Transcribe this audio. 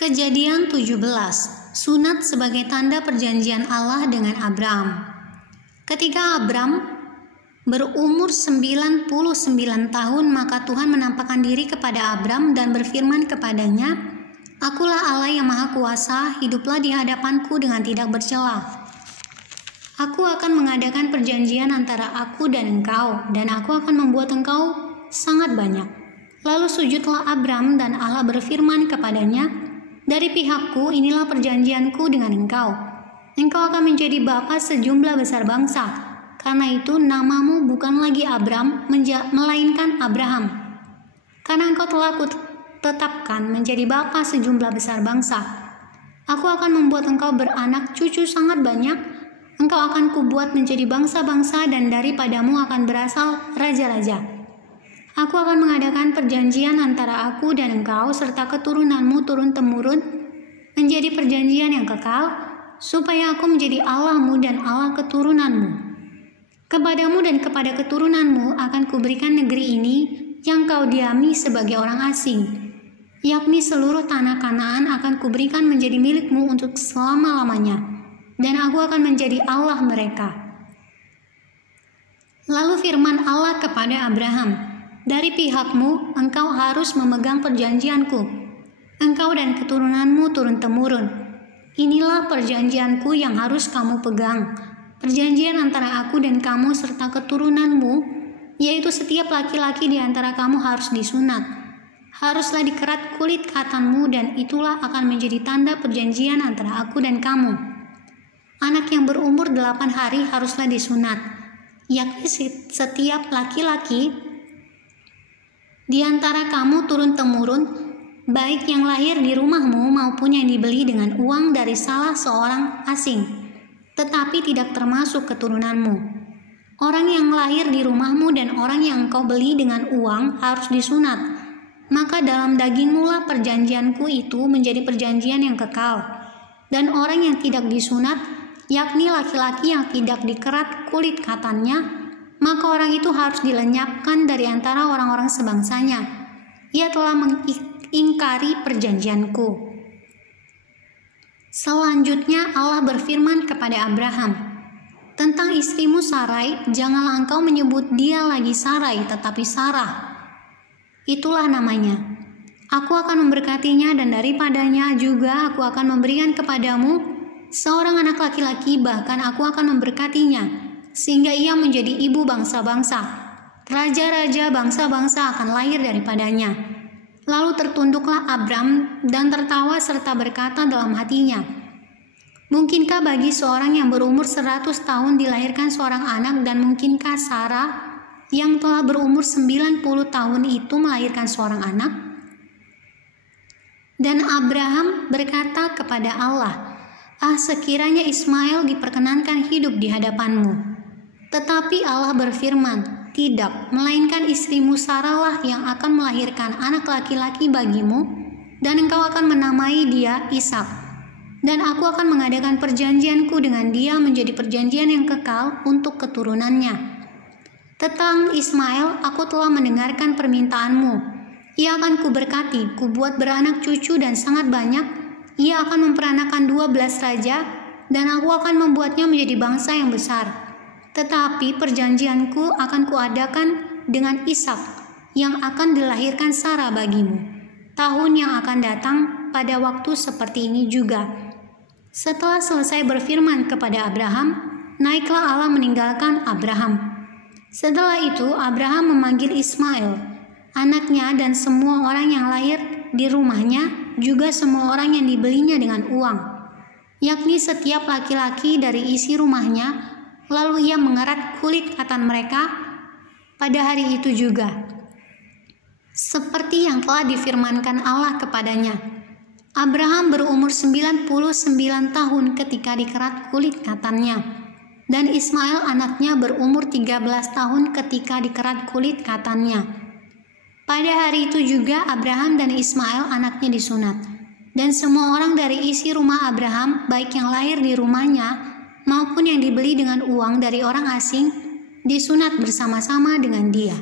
Kejadian 17, sunat sebagai tanda perjanjian Allah dengan Abram. Ketika Abram berumur 99 tahun, maka Tuhan menampakkan diri kepada Abram dan berfirman kepadanya, "Akulah Allah yang Maha Kuasa, hiduplah di hadapanku dengan tidak bercela. Aku akan mengadakan perjanjian antara aku dan engkau, dan aku akan membuat engkau sangat banyak." Lalu sujudlah Abram dan Allah berfirman kepadanya, "Dari pihakku inilah perjanjianku dengan engkau. Engkau akan menjadi bapa sejumlah besar bangsa. Karena itu namamu bukan lagi Abram, melainkan Abraham. Karena engkau telah kutetapkan menjadi bapa sejumlah besar bangsa. Aku akan membuat engkau beranak cucu sangat banyak. Engkau akan kubuat menjadi bangsa-bangsa dan daripadamu akan berasal raja-raja. Aku akan mengadakan perjanjian antara aku dan engkau serta keturunanmu turun-temurun menjadi perjanjian yang kekal, supaya aku menjadi Allahmu dan Allah keturunanmu. Kepadamu dan kepada keturunanmu akan kuberikan negeri ini yang kau diami sebagai orang asing, yakni seluruh tanah Kanaan akan kuberikan menjadi milikmu untuk selama-lamanya, dan aku akan menjadi Allah mereka." Lalu firman Allah kepada Abraham, "Dari pihakmu, engkau harus memegang perjanjianku, engkau dan keturunanmu turun-temurun. Inilah perjanjianku yang harus kamu pegang, perjanjian antara aku dan kamu serta keturunanmu, yaitu setiap laki-laki di antara kamu harus disunat. Haruslah dikerat kulit katanmu, dan itulah akan menjadi tanda perjanjian antara aku dan kamu. Anak yang berumur 8 hari haruslah disunat, yakni setiap laki-laki di antara kamu turun-temurun, baik yang lahir di rumahmu maupun yang dibeli dengan uang dari salah seorang asing, tetapi tidak termasuk keturunanmu. Orang yang lahir di rumahmu dan orang yang engkau beli dengan uang harus disunat, maka dalam dagingmulah perjanjianku itu menjadi perjanjian yang kekal. Dan orang yang tidak disunat, yakni laki-laki yang tidak dikerat kulit katannya, maka orang itu harus dilenyapkan dari antara orang-orang sebangsanya. Ia telah mengingkari perjanjianku." Selanjutnya Allah berfirman kepada Abraham, "Tentang istrimu Sarai, janganlah engkau menyebut dia lagi Sarai, tetapi Sarah. Itulah namanya. Aku akan memberkatinya dan daripadanya juga aku akan memberikan kepadamu seorang anak laki-laki, bahkan aku akan memberkatinya, sehingga ia menjadi ibu bangsa-bangsa. Raja-raja bangsa-bangsa akan lahir daripadanya." Lalu tertunduklah Abram dan tertawa serta berkata dalam hatinya, "Mungkinkah bagi seorang yang berumur 100 tahun dilahirkan seorang anak, dan mungkinkah Sarah yang telah berumur 90 tahun itu melahirkan seorang anak?" Dan Abraham berkata kepada Allah, sekiranya Ismail diperkenankan hidup di hadapanmu." Tetapi Allah berfirman, "Tidak, melainkan istrimu Sarahlah yang akan melahirkan anak laki-laki bagimu, dan engkau akan menamai dia Ishak. Dan aku akan mengadakan perjanjianku dengan dia menjadi perjanjian yang kekal untuk keturunannya. Tentang Ismail, aku telah mendengarkan permintaanmu. Ia akan kuberkati, kubuat beranak cucu dan sangat banyak. Ia akan memperanakan 12 raja, dan aku akan membuatnya menjadi bangsa yang besar. Tetapi perjanjianku akan kuadakan dengan Ishak yang akan dilahirkan Sarah bagimu. Tahun yang akan datang pada waktu seperti ini juga." Setelah selesai berfirman kepada Abraham, naiklah Allah meninggalkan Abraham. Setelah itu Abraham memanggil Ismail, anaknya, dan semua orang yang lahir di rumahnya, juga semua orang yang dibelinya dengan uang, yakni setiap laki-laki dari isi rumahnya. Lalu ia mengerat kulit katan mereka pada hari itu juga, seperti yang telah difirmankan Allah kepadanya. Abraham berumur 99 tahun ketika dikerat kulit katannya, dan Ismail anaknya berumur 13 tahun ketika dikerat kulit katannya. Pada hari itu juga Abraham dan Ismail anaknya disunat, dan semua orang dari isi rumah Abraham, baik yang lahir di rumahnya maupun yang dibeli dengan uang dari orang asing, disunat bersama-sama dengan dia.